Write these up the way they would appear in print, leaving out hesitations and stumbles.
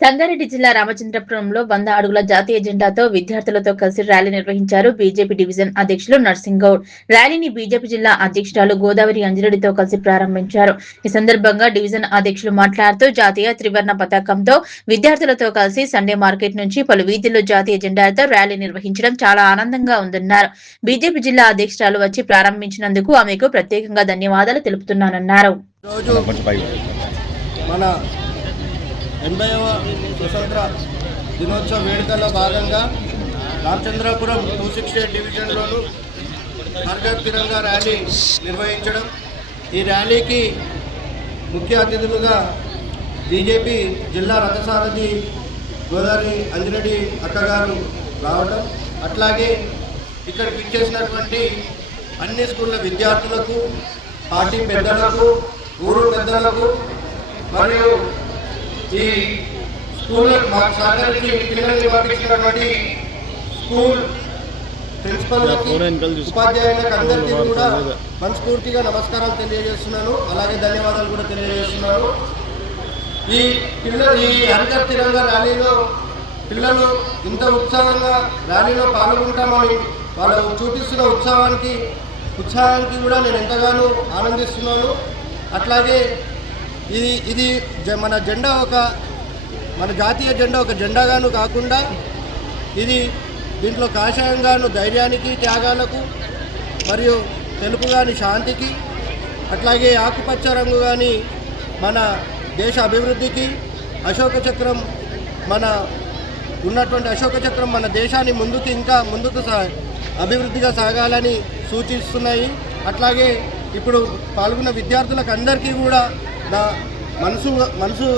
సంగారెడ్డి జిల్లా రామచంద్రపురంలో 100 అడుగుల జాతీయ జెండాతో విద్యార్థులతో కలిసి ర్యాలీ నిర్వహించారు బీజేపీ డివిజన్ అధ్యక్షులు నర్సింగ్ గౌడ్. ర్యాలీని బీజేపీ జిల్లా అధ్యక్షురాలు గోదావరి అంజరెడ్డితో కలిసి ప్రారంభించారు. ఈ సందర్భంగా డివిజన్ అధ్యక్షులు మాట్లాడుతూ జాతీయ త్రివర్ణ పతాకంతో విద్యార్థులతో కలిసి సండే మార్కెట్ నుంచి పలు వీధుల్లో జాతీయ జెండాలతో ర్యాలీ నిర్వహించడం చాలా ఆనందంగా ఉందన్నారు. బీజేపీ జిల్లా అధ్యక్షురాలు వచ్చి ప్రారంభించినందుకు ఆమెకు ప్రత్యేకంగా ధన్యవాదాలు తెలుపుతున్నానన్నారు. 80వ స్వతంత్ర దినోత్సవ వేడుకల్లో భాగంగా రామచంద్రపురం 268 డివిజన్లోను హర్ ఘర్ తిరంగా ర్యాలీ నిర్వహించడం. ఈ ర్యాలీకి ముఖ్య అతిథులుగా బీజేపీ జిల్లా రథసారథి గోదావరి అంజిరెడ్డి అక్కగారు రావడం, అట్లాగే ఇక్కడికి ఇచ్చేసినటువంటి అన్ని స్కూళ్ళ విద్యార్థులకు, పార్టీ పెద్దలకు, ఊరు పెద్దలకు మరియు ఈ స్కూల్ మాకు సహకరించి పిల్లల్ని పంపించినటువంటి స్కూల్ ప్రిన్సిపల్కి, ఉపాధ్యాయులకు అందరికీ కూడా మనస్ఫూర్తిగా నమస్కారాలు తెలియజేస్తున్నాను. అలాగే ధన్యవాదాలు కూడా తెలియజేస్తున్నాను. ఈ హర్ ఘర్ తిరంగా ర్యాలీలో పిల్లలు ఇంత ఉత్సాహంగా ర్యాలీలో పాల్గొంటామని వాళ్ళు చూపిస్తున్న ఉత్సాహానికి కూడా నేను ఎంతగానో ఆనందిస్తున్నాను. అట్లాగే ఇది మన జెండా మన జాతీయ జెండా ఒక జెండాగాను కాకుండా దీంట్లో కాషాయంగాను ధైర్యానికి, త్యాగాలకు, మరియు తెలుపు గాని శాంతికి, అట్లాగే ఆకుపచ్చ రంగు కానీ మన దేశ అభివృద్ధికి, అశోక చక్రం ఉన్నటువంటి అశోక చక్రం మన దేశాన్ని ముందుకు అభివృద్ధిగా సాగాలని సూచిస్తున్నాయి. అట్లాగే ఇప్పుడు పాల్గొన్న విద్యార్థులకు అందరికీ కూడా నా మనసు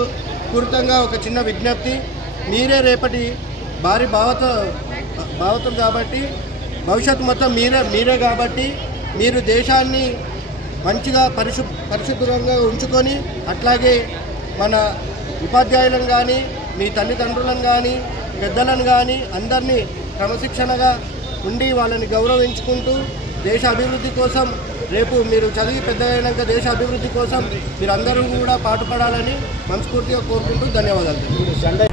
పూర్తంగా ఒక చిన్న విజ్ఞప్తి. మీరే రేపటి భారీ భావతం కాబట్టి, భవిష్యత్తు మొత్తం మీరే కాబట్టి మీరు దేశాన్ని మంచిగా పరిశుభ్రంగా ఉంచుకొని, అట్లాగే మన ఉపాధ్యాయులను కానీ, మీ తల్లిదండ్రులను కానీ, పెద్దలను కానీ అందరినీ క్రమశిక్షణగా ఉండి వాళ్ళని గౌరవించుకుంటూ దేశ అభివృద్ధి కోసం, రేపు మీరు చదివి పెద్దగైనాక దేశ అభివృద్ధి కోసం మీరందరూ కూడా పాటుపడాలని మనస్ఫూర్తిగా కోరుకుంటూ ధన్యవాదాలు.